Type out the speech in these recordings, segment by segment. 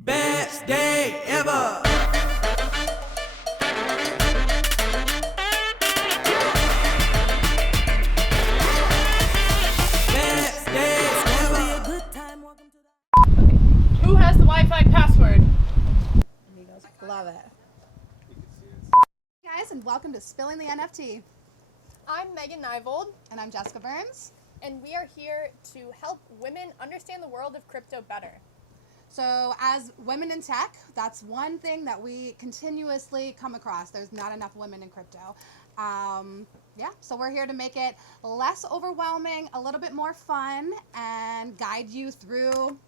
Best day ever. Best day ever. Who has the Wi-Fi password? Amigos, love it. Hey guys, and welcome to Spilling the NFT. I'm Megan Nyvold, And I'm Jessica Burns. and we are here to help women understand the world of crypto better. So, as women in tech, that's one thing that we continuously come across. There's not enough women in crypto. So we're here to make it less overwhelming, a little bit more fun, and guide you through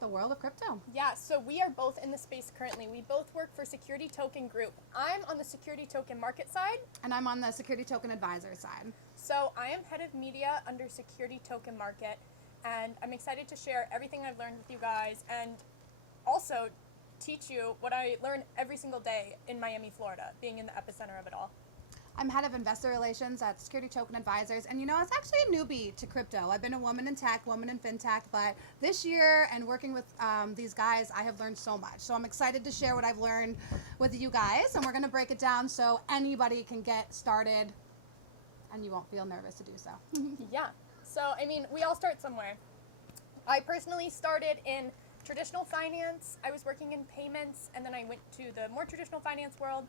the world of crypto. Yeah, so we are both in the space currently. We both work for Security Token Group. I'm on the Security Token market side. And I'm on the Security Token Advisor side. So I am head of media under Security Token Market, and I'm excited to share everything I've learned with you guys and also teach you what I learn every single day in Miami, Florida, being in the epicenter of it all. I'm head of investor relations at Security Token Advisors, and I was actually a newbie to crypto. I've been a woman in tech, woman in fintech, but this year and working with these guys, I have learned so much. So I'm excited to share what I've learned with you guys, and we're going to break it down so anybody can get started, and you won't feel nervous to do so. Yeah. So, we all start somewhere. I personally started in traditional finance. I was working in payments, and then I went to the more traditional finance world,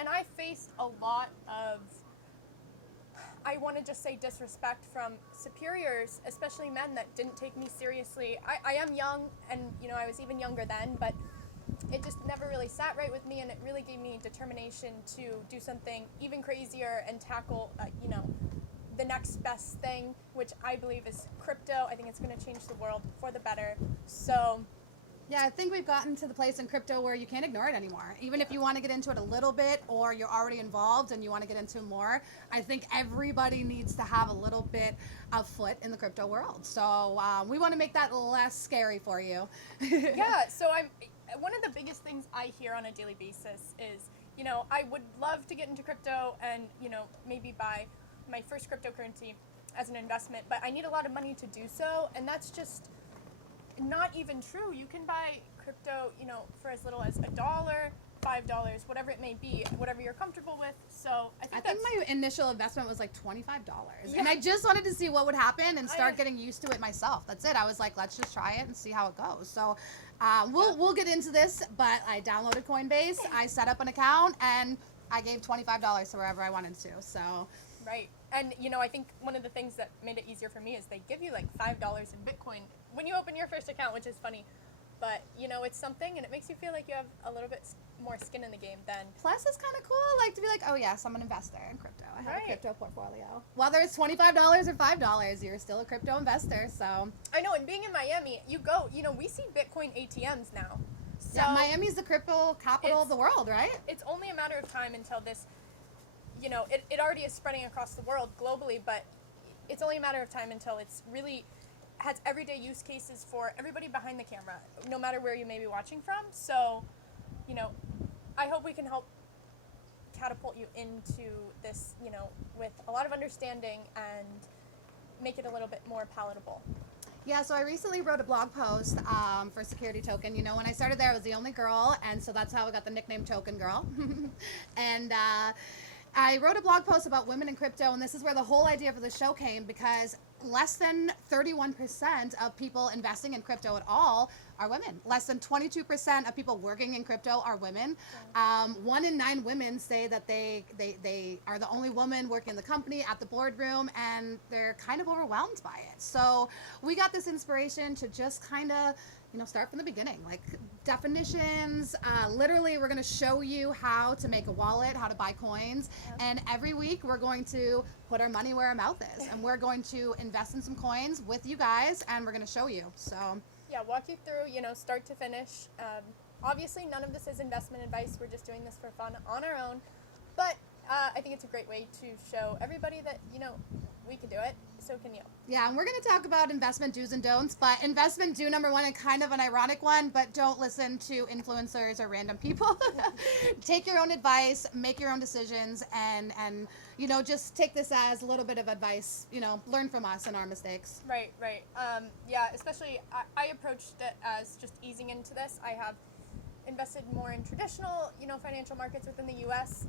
and I faced a lot of, I want to just say, disrespect from superiors, especially men that didn't take me seriously. I am young, and I was even younger then, but it just never really sat right with me, and it really gave me determination to do something even crazier and tackle, the next best thing, which I believe is crypto. I think it's going to change the world for the better. So, Yeah, I think we've gotten to the place in crypto where you can't ignore it anymore. Even if you want to get into it a little bit or you're already involved and you want to get into more, I think everybody needs to have a little bit of foot in the crypto world. So we want to make that less scary for you. yeah, so one of the biggest things I hear on a daily basis is, I would love to get into crypto and, maybe buy my first cryptocurrency as an investment, but I need a lot of money to do so, and that's just not even true. You can buy crypto, for as little as $1, $5, whatever it may be, whatever you're comfortable with. So I think my initial investment was like $25. Yeah. And I just wanted to see what would happen and start getting used to it myself. That's it. I was like, let's just try it and see how it goes. So we'll get into this, but I downloaded Coinbase, I set up an account, and I gave $25 to wherever I wanted to. So Right. And, I think one of the things that made it easier for me is they give you like $5 in Bitcoin when you open your first account, which is funny. But, it's something, and it makes you feel like you have a little bit more skin in the game than. plus it's kind of cool, like to be like, oh yes, I'm an investor in crypto. I have Right. a crypto portfolio. Whether it's $25 or $5, you're still a crypto investor. So I know, and being in Miami, you go, we see Bitcoin ATMs now. So yeah, Miami's the crypto capital of the world, right? it's only a matter of time until this, it already is spreading across the world globally, but it's only a matter of time until it's really has everyday use cases for everybody behind the camera, no matter where you may be watching from. So, I hope we can help catapult you into this, with a lot of understanding and make it a little bit more palatable. Yeah, so I recently wrote a blog post for Security Token. When I started there, I was the only girl, and so that's how I got the nickname Token Girl. And I wrote a blog post about women in crypto, and this is where the whole idea for the show came, because less than 31% of people investing in crypto at all are women. Less than 22% of people working in crypto are women. 1 in 9 women say that they are the only woman working in the company at the boardroom, and they're kind of overwhelmed by it. So we got this inspiration to just kind of start from the beginning, like definitions. Literally, we're going to show you how to make a wallet, how to buy coins. Yep. And every week we're going to put our money where our mouth is, and we're going to invest in some coins with you guys, and we're going to show you. So Yeah, walk you through, start to finish. Obviously, none of this is investment advice. We're just doing this for fun on our own. But I think it's a great way to show everybody that, we can do it. So can you. yeah, and we're going to talk about investment do's and don'ts, but investment do number one, and kind of an ironic one, but don't listen to influencers or random people. Take your own advice, make your own decisions, and just take this as a little bit of advice, learn from us and our mistakes. Right. Yeah, especially I approached it as just easing into this. I have invested more in traditional, financial markets within the U.S.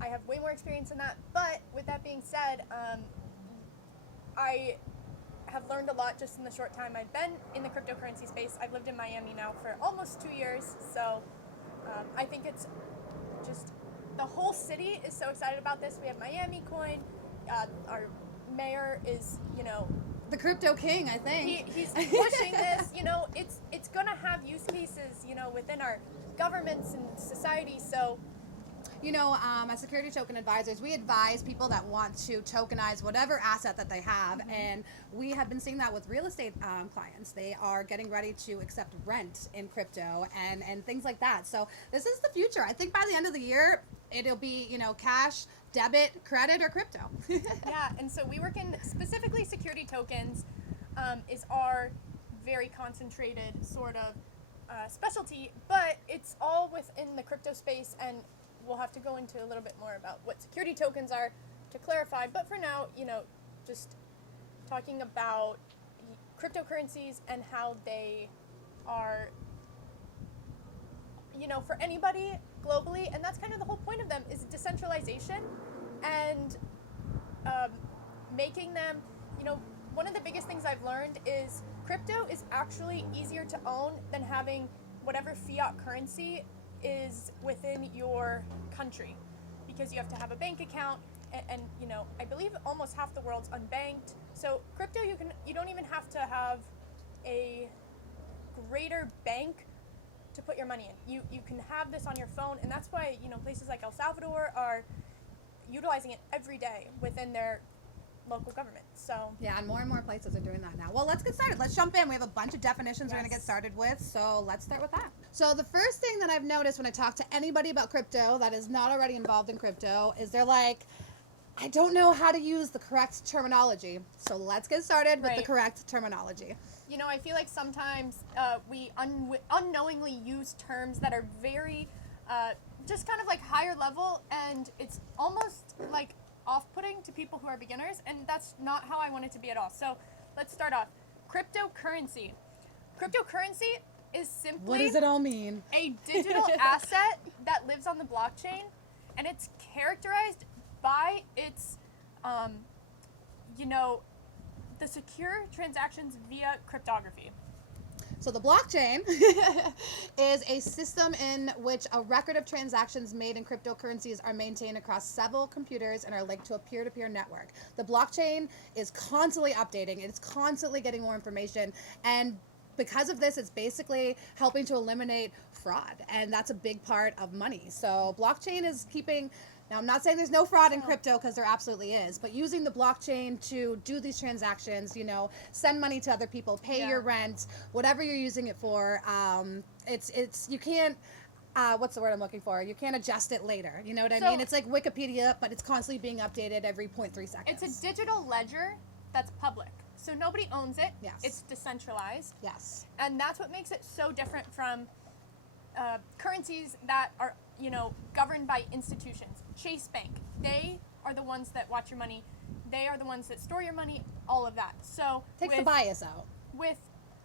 I have way more experience in that. But with that being said, I have learned a lot just in the short time I've been in the cryptocurrency space. I've lived in Miami now for almost 2 years, so I think it's just the whole city is so excited about this. We have Miami Coin. Our mayor is, The crypto king, I think. he's pushing this. It's gonna have use cases, within our governments and society. So. As security token advisors, we advise people that want to tokenize whatever asset that they have, and we have been seeing that with real estate clients. They are getting ready to accept rent in crypto and things like that. So this is the future. I think by the end of the year, it'll be, cash, debit, credit, or crypto. Yeah, and so we work in specifically security tokens is our very concentrated sort of specialty, but it's all within the crypto space, and we'll have to go into a little bit more about what security tokens are to clarify. But for now, just talking about cryptocurrencies and how they are, for anybody globally. And that's kind of the whole point of them, is decentralization and making them, one of the biggest things I've learned is crypto is actually easier to own than having whatever fiat currency is within your country, because you have to have a bank account, and I believe almost half the world's unbanked. So crypto, you don't even have to have a greater bank to put your money in. You can have this on your phone, and that's why places like El Salvador are utilizing it every day within their local government. So yeah, and more places are doing that now. Well, let's get started. Let's jump in. We have a bunch of definitions we're going to get started with, so let's start with that. So the first thing that I've noticed when I talk to anybody about crypto that is not already involved in crypto is they're like, I don't know how to use the correct terminology. So let's get started with the correct terminology. I feel like sometimes we unknowingly use terms that are very just kind of like higher level, and it's almost like off-putting to people who are beginners, and that's not how I want it to be at all. So let's start off. Cryptocurrency. Cryptocurrency is simply, what does it all mean? A digital asset that lives on the blockchain, and it's characterized by its the secure transactions via cryptography. So the blockchain is a system in which a record of transactions made in cryptocurrencies are maintained across several computers and are linked to a peer-to-peer network. The blockchain is constantly updating. It's constantly getting more information, and because of this, it's basically helping to eliminate fraud, and that's a big part of money. So blockchain is keeping. Now, I'm not saying there's no fraud in crypto, because there absolutely is, but using the blockchain to do these transactions, send money to other people, pay your rent, whatever you're using it for, you can't, what's the word I'm looking for? You can't adjust it later. You know what I mean? It's like Wikipedia, but it's constantly being updated every 0.3 seconds. It's a digital ledger that's public. So nobody owns it. Yes. It's decentralized. Yes. And that's what makes it so different from currencies that are, governed by institutions. Chase Bank, they are the ones that watch your money. They are the ones that store your money, all of that. So takes the bias out. With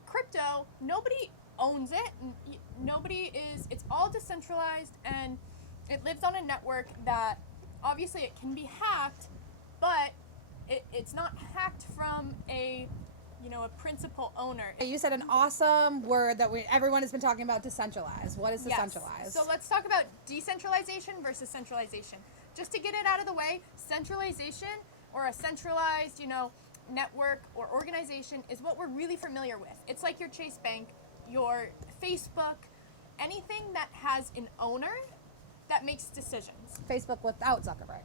crypto, nobody owns it. It's all decentralized, and it lives on a network that obviously it can be hacked, but it's not hacked from a principal owner. You said an awesome word that everyone has been talking about, decentralized. What is decentralized? Yes. So let's talk about decentralization versus centralization. Just to get it out of the way, centralization, or a centralized, network or organization, is what we're really familiar with. It's like your Chase Bank, your Facebook, anything that has an owner that makes decisions. Facebook without Zuckerberg.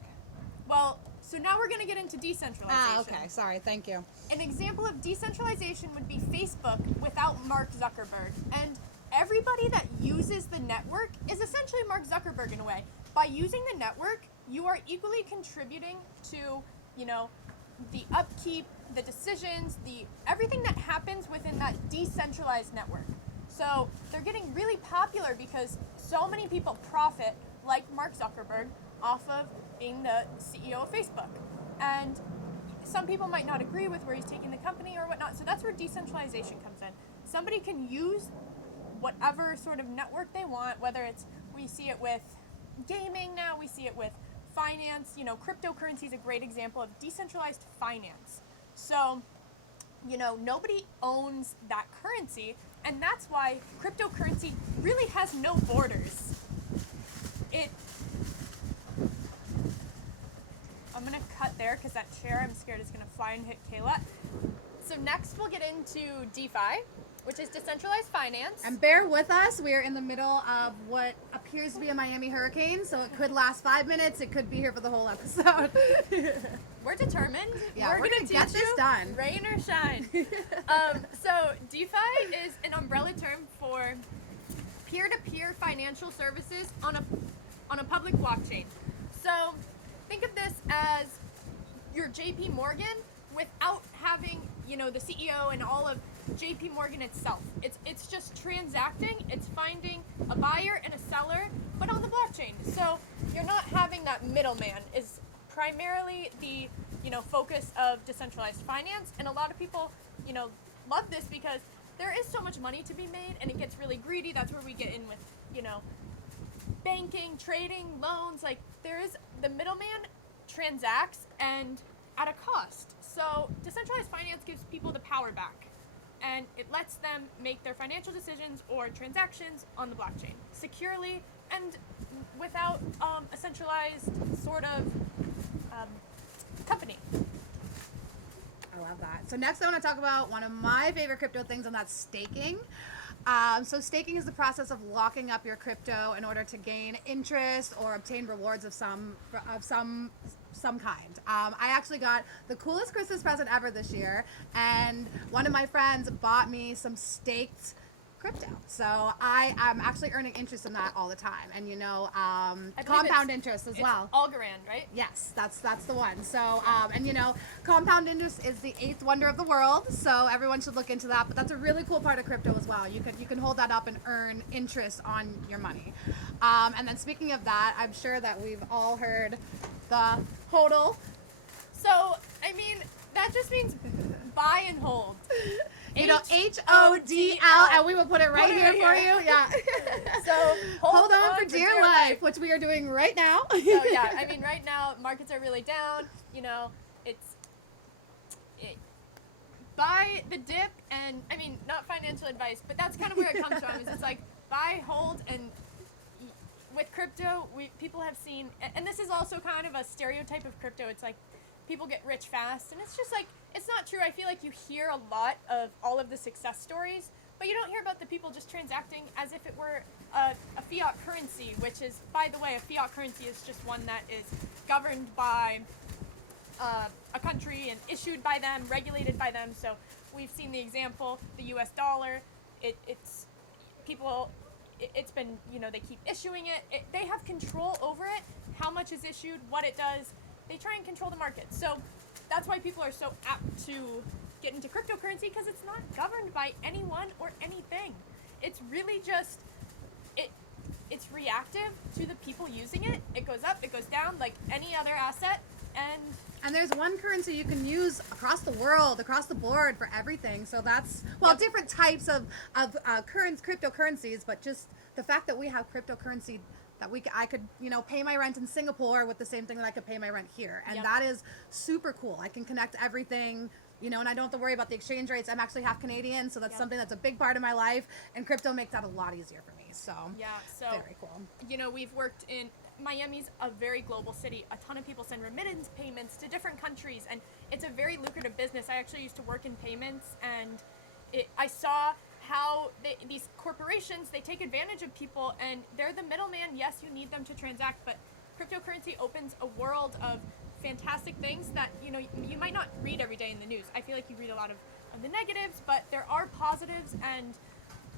Well, so now we're going to get into decentralization. Okay. Sorry. Thank you. An example of decentralization would be Facebook without Mark Zuckerberg. And everybody that uses the network is essentially Mark Zuckerberg in a way. By using the network, you are equally contributing to, the upkeep, the decisions, everything that happens within that decentralized network. So they're getting really popular because so many people profit, like Mark Zuckerberg, off of being the CEO of Facebook. And some people might not agree with where he's taking the company or whatnot, so that's where decentralization comes in. Somebody can use whatever sort of network they want, whether it's, we see it with gaming now, we see it with finance. You know, cryptocurrency is a great example of decentralized finance. So, you know, nobody owns that currency, and that's why cryptocurrency really has no borders. I'm gonna cut there because that chair, I'm scared, is gonna fly and hit Kayla. So next we'll get into DeFi, which is decentralized finance. And bear with us, we are in the middle of what appears to be a Miami hurricane, so it could last 5 minutes, it could be here for the whole episode. We're determined. Yeah, we're gonna get this done. Rain or shine. So DeFi is an umbrella term for peer-to-peer financial services on a public blockchain. So think of this as your JP Morgan without having, you know, the CEO and all of JP Morgan itself. It's just transacting, it's finding a buyer and a seller, but on the blockchain. So you're not having that middleman is primarily the, you know, focus of decentralized finance. And a lot of people, you know, love this because there is so much money to be made and it gets really greedy. That's where we get in with, you know, banking, trading, loans. Like, there is, the middleman transacts and at a cost. So decentralized finance gives people the power back, and it lets them make their financial decisions or transactions on the blockchain securely and without a centralized sort of company. I love that. So next I want to talk about one of my favorite crypto things, and that's staking. So staking is the process of locking up your crypto in order to gain interest or obtain rewards of some kind. I actually got the coolest Christmas present ever this year, and one of my friends bought me some staked crypto. So I am actually earning interest in that all the time, and you know, compound interest as well. Algorand, right? Yes, that's the one. So and you know, compound interest is the 8th wonder of the world, so everyone should look into that. But that's a really cool part of crypto as well. You can hold that up and earn interest on your money. And then speaking of that, I'm sure that we've all heard the HODL. So I mean, that just means buy and hold. You know, HODL, and we will put it right here for you. Yeah. So hold on for dear life, which we are doing right now. So yeah, I mean, right now markets are really down. You know, buy the dip, and I mean, not financial advice, but that's kind of where it comes from. Is it's like buy, hold, and with crypto, people have seen, and this is also kind of a stereotype of crypto. It's like people get rich fast, and it's just like, it's not true. I feel like you hear a lot of all of the success stories, but you don't hear about the people just transacting as if it were a fiat currency, which is, by the way, a fiat currency is just one that is governed by a country and issued by them, regulated by them. So we've seen the example, the US dollar, it's been, you know, they keep issuing it. They have control over it, how much is issued, what it does. They try and control the market. So that's why people are so apt to get into cryptocurrency, because it's not governed by anyone or anything. It's really just, it's reactive to the people using it. It goes up, it goes down like any other asset. And there's one currency you can use across the world, across the board for everything. So that's, well, yep. Different types of cryptocurrencies, but just the fact that we have cryptocurrency that I could, you know, pay my rent in Singapore with the same thing that I could pay my rent here. And yep. That is super cool. I can connect everything, you know, and I don't have to worry about the exchange rates. I'm actually half Canadian, so that's yep. something that's a big part of my life, and crypto makes that a lot easier for me. So yeah, so very cool. You know, we've worked in, Miami's a very global city. A ton of people send remittance payments to different countries, and it's a very lucrative business. I actually used to work in payments, and I saw how these corporations, they take advantage of people, and they're the middleman. Yes, you need them to transact, but cryptocurrency opens a world of fantastic things that, you know, you might not read every day in the news. I feel like you read a lot of the negatives, but there are positives, and,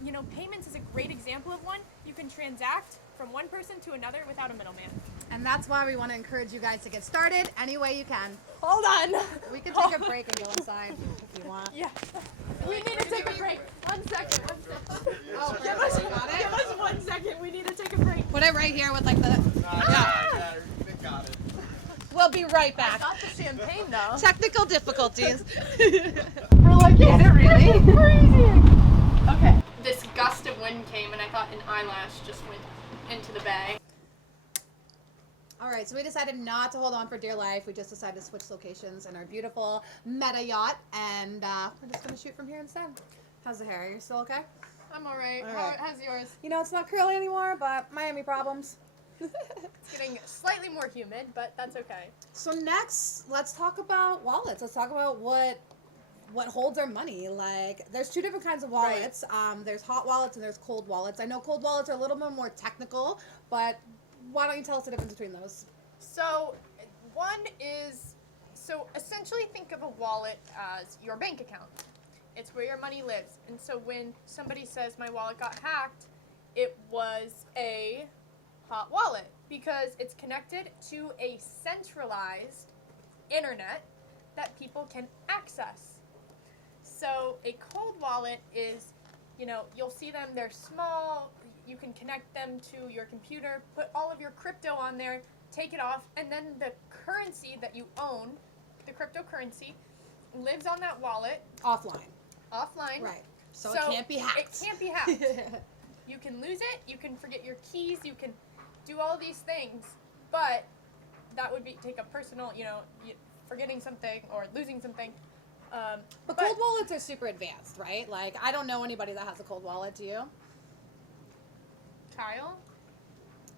you know, payments is a great example of one. You can transact from one person to another without a middleman. And that's why we want to encourage you guys to get started any way you can. Hold on. We can take a break and go inside if you want. Yeah. We need to take a break. 1 second. Oh, give us 1 second. We need to take a break. Put it right here with like the... Got it. We'll be right back. I got the champagne though. Technical difficulties. We're like, is it really? Crazy. Okay. This gust of wind came, and I thought an eyelash just went into the bay. All right, so we decided not to hold on for dear life. We just decided to switch locations in our beautiful meta yacht, and we're just gonna shoot from here instead. How's the hair? Are you still okay? I'm alright. All right. How's yours? You know, it's not curly anymore, but Miami problems. It's getting slightly more humid, but that's okay. So next, let's talk about wallets. Let's talk about what holds our money. Like, there's two different kinds of wallets. There's hot wallets and there's cold wallets. I know cold wallets are a little bit more technical, but why don't you tell us the difference between those? So, one is, so essentially think of a wallet as your bank account. It's where your money lives. And so when somebody says my wallet got hacked, it was a hot wallet because it's connected to a centralized internet that people can access. So a cold wallet is, you know, you'll see them, they're small, you can connect them to your computer, put all of your crypto on there, take it off, and then the currency that you own, the cryptocurrency, lives on that wallet. Offline. Right. So it can't be hacked. It can't be hacked. You can lose it, you can forget your keys, you can do all these things, but that would take a personal, forgetting something or losing something. But cold wallets are super advanced, right? Like, I don't know anybody that has a cold wallet, do you? Kyle?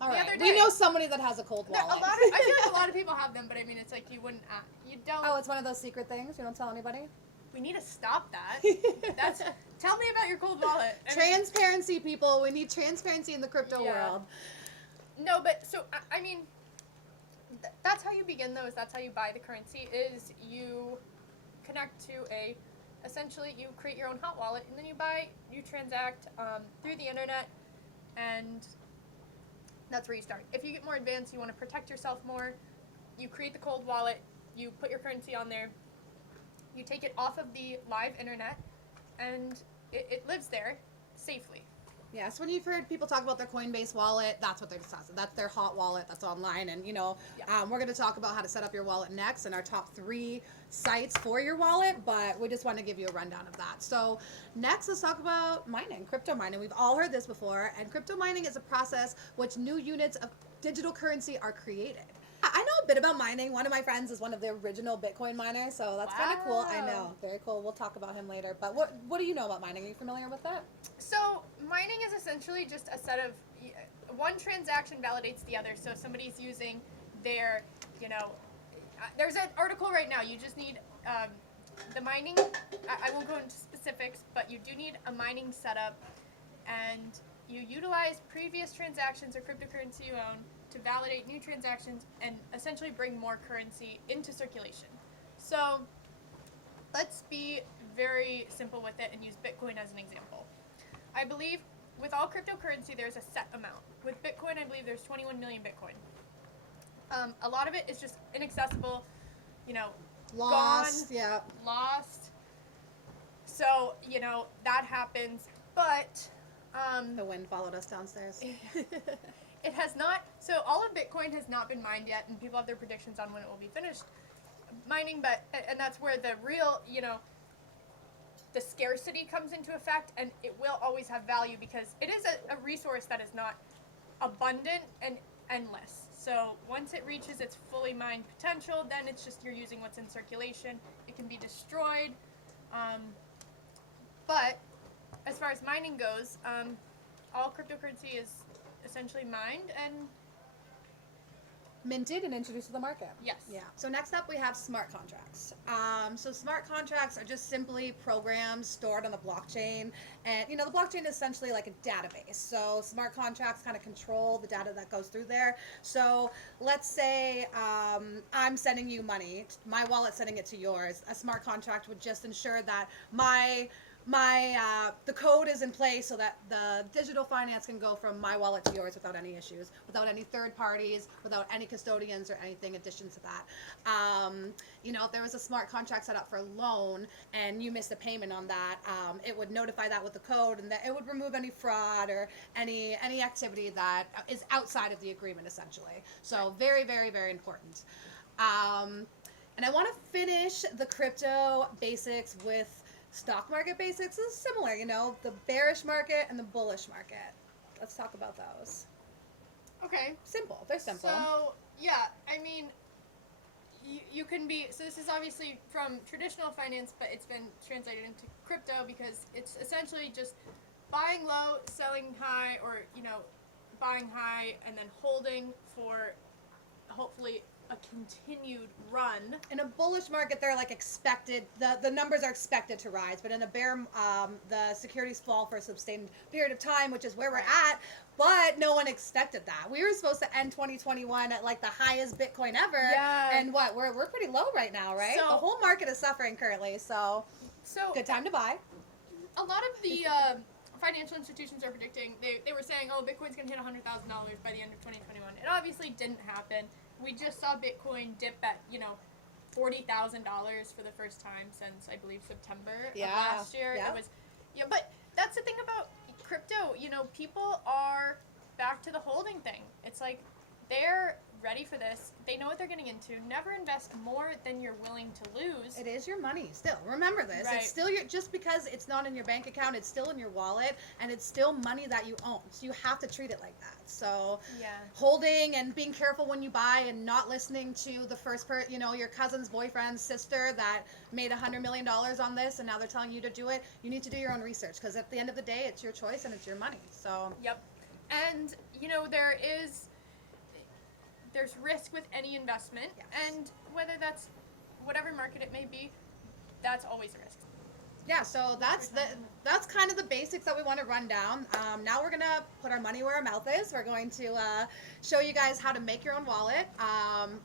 All The right. other We day- know somebody that has a cold wallet. I feel like a lot of people have them, but I mean, it's like you wouldn't, you don't. Oh, it's one of those secret things? You don't tell anybody? We need to stop that. Tell me about your cold wallet. I mean, Transparency, people. We need transparency in the crypto Yeah. world. no, but so, I mean, that's how you begin those. That's how you buy the currency is you connect to essentially you create your own hot wallet and then you transact through the internet, and that's where you start. If you get more advanced, you want to protect yourself more, you create the cold wallet, you put your currency on there, you take it off of the live internet, and it lives there safely. Yeah, so when you've heard people talk about their Coinbase wallet, that's what they're discussing. That's their hot wallet that's online. And, we're going to talk about how to set up your wallet next and our top 3 sites for your wallet, but we just want to give you a rundown of that. So next, let's talk about mining, crypto mining. We've all heard this before, and crypto mining is a process which new units of digital currency are created. I know a bit about mining. One of my friends is one of the original Bitcoin miners, so that's kind of cool. I know, very cool. We'll talk about him later. But what do you know about mining? Are you familiar with that? So mining is essentially just a set of one transaction validates the other. So if somebody's using their, there's an article right now. You just need the mining. I won't go into specifics, but you do need a mining setup, and you utilize previous transactions or cryptocurrency you own to validate new transactions and essentially bring more currency into circulation. So let's be very simple with it and use Bitcoin as an example. I believe with all cryptocurrency there's a set amount. With Bitcoin, I believe there's 21 million Bitcoin. A lot of it is just inaccessible, Lost, gone, yeah. lost. So, that happens, but The wind followed us downstairs. it has not, so all of Bitcoin has not been mined yet, and people have their predictions on when it will be finished mining, and that's where the real, the scarcity comes into effect, and it will always have value because it is a resource that is not abundant and endless. So once it reaches its fully mined potential, then it's just you're using what's in circulation. It can be destroyed, but as far as mining goes, all cryptocurrency is essentially mined and Minted and introduced to the market. yes. Yeah. So next up we have smart contracts. So smart contracts are just simply programs stored on the blockchain, and the blockchain is essentially like a database. So smart contracts kind of control the data that goes through there. So let's say I'm sending you money, my wallet's sending it to yours. A smart contract would just ensure that the code is in place so that the digital finance can go from my wallet to yours without any issues, without any third parties, without any custodians or anything in addition to that. If there was a smart contract set up for a loan and you missed a payment on that, it would notify that with the code, and that it would remove any fraud or any activity that is outside of the agreement, essentially. So very, very, very important. And I want to finish the crypto basics with stock market basics is similar, you know, the bearish market and the bullish market. Let's talk about those. Okay. Simple. They're simple. So, yeah, I mean, you can be, so this is obviously from traditional finance, but it's been translated into crypto because it's essentially just buying low, selling high, or, you know, buying high and then holding for hopefully a continued run. In a bullish market, they're like expected, the numbers are expected to rise, but in a bear, the securities fall for a sustained period of time, which is where we're at, but no one expected that. We were supposed to end 2021 at like the highest Bitcoin ever, and what, we're pretty low right now, right? So, the whole market is suffering currently, so good time to buy. A lot of the financial institutions are predicting, they were saying, oh, Bitcoin's going to hit $100,000 by the end of 2021. It obviously didn't happen. We just saw Bitcoin dip at, you know, $40,000 for the first time since, I believe, September of last year. Yeah. It was, but that's the thing about crypto. You know, people are back to the holding thing. It's like they're ready for this. They know what they're getting into. Never invest more than you're willing to lose. It is your money still. Remember this. Right. It's still your, just because it's not in your bank account, it's still in your wallet, and it's still money that you own. So you have to treat it like that. So holding and being careful when you buy and not listening to the first you know, your cousin's boyfriend's sister that made $100 million on this and now they're telling you to do it. You need to do your own research because at the end of the day, it's your choice and it's your money. So and you know, there's risk with any investment, and whether that's whatever market it may be, that's always a risk. Yeah, so that's kind of the basics that we want to run down. Now we're going to put our money where our mouth is. We're going to show you guys how to make your own wallet,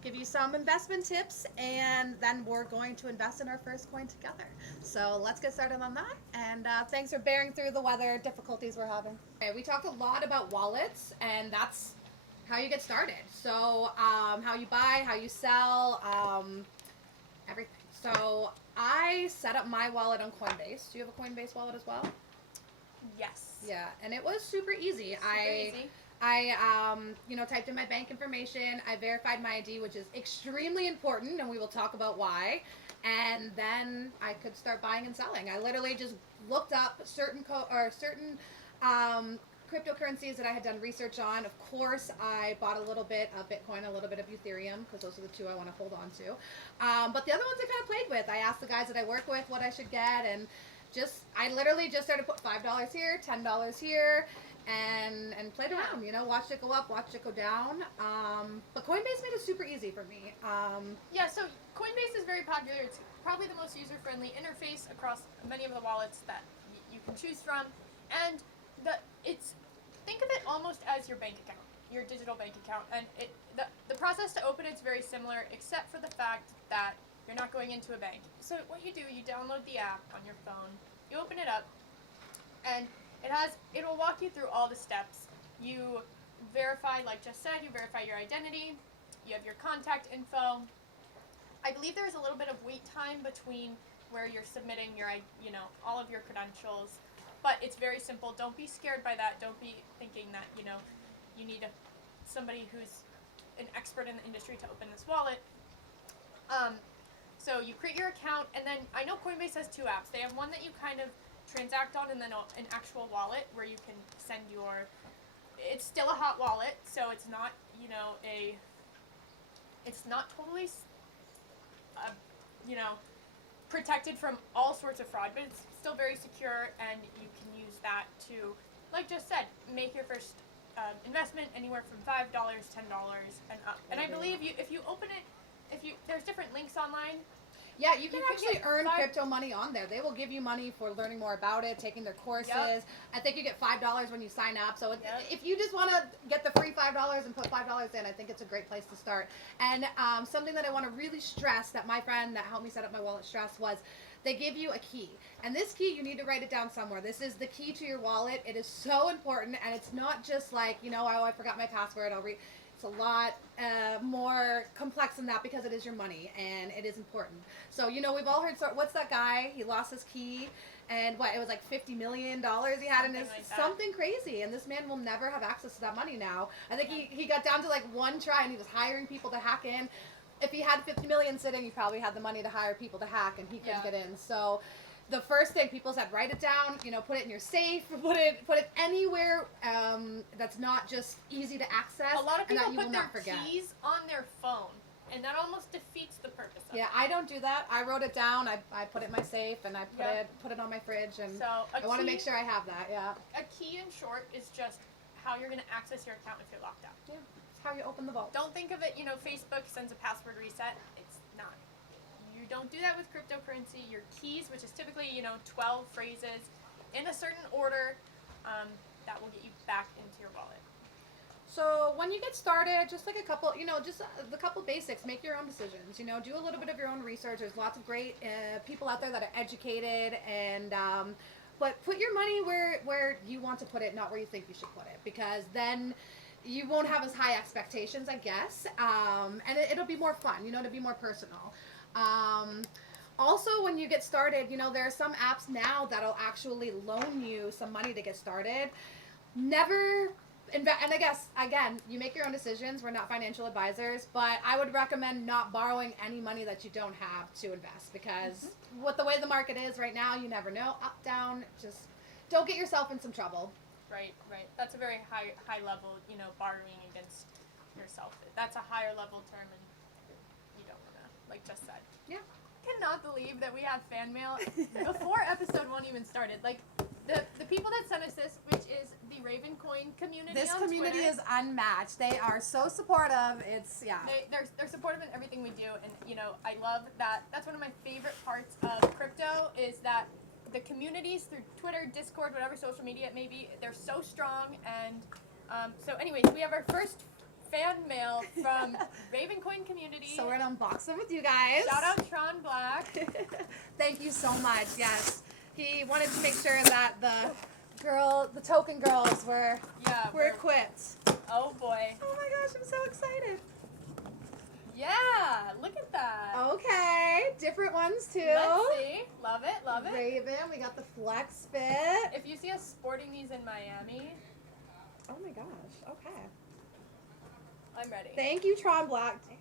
give you some investment tips, and then we're going to invest in our first coin together. So let's get started on that, and thanks for bearing through the weather difficulties we're having. Okay, we talked a lot about wallets, and that's how you get started. So how you buy, how you sell, everything. So I set up my wallet on Coinbase. Do you have a Coinbase wallet as well? Yes. Yeah, and it was super easy. I you know, typed in my bank information. I verified my ID, which is extremely important, and we will talk about why. And then I could start buying and selling. I literally just looked up certain cryptocurrencies that I had done research on. Of course, I bought a little bit of Bitcoin, a little bit of Ethereum, because those are the two I want to hold on to. But the other ones I kind of played with. I asked the guys that I work with what I should get, and I literally just started to put $5 here, $10 here, and played around, you know, watched it go up, watched it go down. But Coinbase made it super easy for me. So Coinbase is very popular. It's probably the most user-friendly interface across many of the wallets that you can choose from, and think of it almost as your bank account, your digital bank account, and the process to open it's very similar, except for the fact that you're not going into a bank. So what you do, you download the app on your phone, you open it up, and it will walk you through all the steps. You verify, like just said, you verify your identity, you have your contact info. I believe there's a little bit of wait time between where you're submitting your, you know, all of your credentials. But it's very simple. Don't be scared by that. Don't be thinking that, you know, you need somebody who's an expert in the industry to open this wallet. So you create your account, and then I know Coinbase has two apps. They have one that you kind of transact on, and then an actual wallet where you can send it's still a hot wallet, so it's not, you know, it's not totally, you know, protected from all sorts of fraud, but it's still very secure, and you can use that to, like just said, make your first investment anywhere from $5, $10, and up. And I believe if you open it, there's different links online. Yeah, you can actually earn crypto money on there. They will give you money for learning more about it, taking their courses. I think you get $5 when you sign up. So if you just want to get the free $5 and put $5 in, I think it's a great place to start. And something that I want to really stress that my friend that helped me set up my wallet stressed was they give you a key. And this key, you need to write it down somewhere. This is the key to your wallet. It is so important, and it's not just like, you know, oh, I forgot my password, I'll read. It's a lot more complex than that because it is your money and it is important. So, you know, we've all heard, what's that guy? He lost his key and it was like $50 million he had in his, something crazy. And this man will never have access to that money now. I think he got down to like one try and he was hiring people to hack in. If he had 50 million sitting, he probably had the money to hire people to hack and he couldn't get in. So the first thing people said, write it down, you know, put it in your safe, put it anywhere that's not just easy to access. A lot of and people that you put will their not forget. keys on their phone, and that almost defeats the purpose of Yeah, it. I don't do that. I wrote it down. I put it in my safe, and I put it on my fridge, and So I want to make sure I have that. Yeah. a key, in short, is just how you're going to access your account if you're locked out. Yeah. It's how you open the vault. Don't think of it, you know, Facebook sends a password reset. It's not. You don't do that with cryptocurrency. Your keys, which is typically, you know, 12 phrases in a certain order, that will get you back into your wallet. So when you get started, just like a couple, you know, just the couple basics, make your own decisions, you know, do a little bit of your own research. There's lots of great people out there that are educated, and but put your money where you want to put it, not where you think you should put it, because then you won't have as high expectations, I guess, and it'll be more fun, you know, to be more personal. Also, when you get started, you know, there are some apps now that'll actually loan you some money to get started. Never invest, and I guess, again, you make your own decisions. We're not financial advisors, but I would recommend not borrowing any money that you don't have to invest, because with the way the market is right now, you never know, up, down, just don't get yourself in some trouble. Right. That's a very high level, you know, borrowing against yourself. That's a higher level term, and you don't want to, like Jess said. Yeah. Cannot believe that we have fan mail before episode 1 even started. Like, the people that sent us this, which is the ravencoin community. This on community Twitter, is unmatched. They are so supportive. It's, yeah. They're supportive in everything we do, and you know, I love that. That's one of my favorite parts of crypto, is that the communities through Twitter, Discord, whatever social media it may be, they're so strong. And so anyways, we have our first fan mail from ravencoin community. So we're going to unbox them with you guys. Shout out Tron Black. Thank you so much. Yes. He wanted to make sure that the token girls were equipped. Oh boy. Oh my gosh, I'm so excited. Yeah, look at that. Okay, different ones too. Let's see. Love it. Raven, we got the Flex Fit. If you see us sporting these in Miami, Oh my gosh, okay. I'm ready. Thank you, Tron Black. Damn.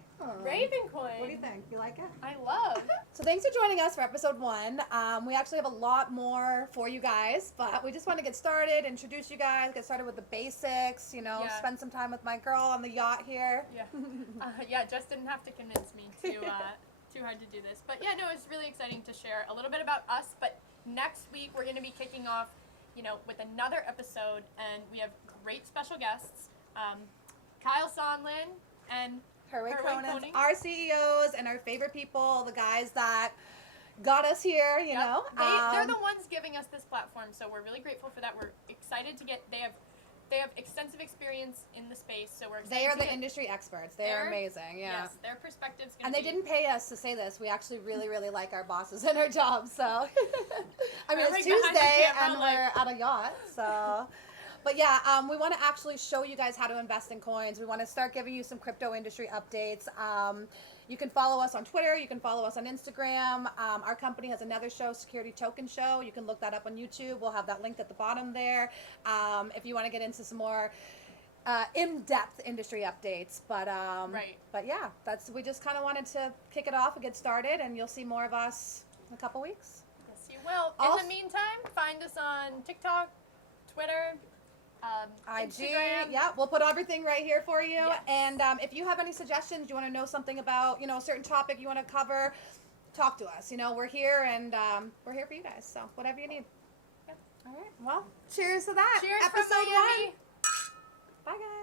Ravencoin. What do you think? You like it? I love. So thanks for joining us for episode 1. We actually have a lot more for you guys, but we just want to get started, introduce you guys, get started with the basics, you know, spend some time with my girl on the yacht here. Yeah, Jess didn't have to convince me too hard to do this. But yeah, no, it's really exciting to share a little bit about us. But next week we're going to be kicking off, you know, with another episode, and we have great special guests, Kyle Sondland and Herwig Herwig Koning, Koning. our CEOs and our favorite people, the guys that got us here, you know. They're the ones giving us this platform, so we're really grateful for that. We're excited to get, they have extensive experience in the space, so we're excited They are to the get industry experts. They are amazing, yeah. Yes, their perspective's going to And be... they didn't pay us to say this. We actually really, really like our bosses and our jobs, so. I mean, We're it's like behind the Tuesday camera, and like- we're at a yacht, so. But yeah, we want to actually show you guys how to invest in coins. We want to start giving you some crypto industry updates. You can follow us on Twitter. You can follow us on Instagram. Our company has another show, Security Token Show. You can look that up on YouTube. We'll have that linked at the bottom there. If you want to get into some more in-depth industry updates. But but yeah, we just kind of wanted to kick it off and get started, and you'll see more of us in a couple weeks. Yes, you will. In the meantime, find us on TikTok, Twitter, IG, Instagram. yeah, we'll put everything right here for you. Yes. And if you have any suggestions, you want to know something about, you know, a certain topic you want to cover, talk to us. You know, we're here, and we're here for you guys. So whatever you need. Yep. All right. Well, cheers to that. Cheers Episode from Miami. 1. Bye, guys.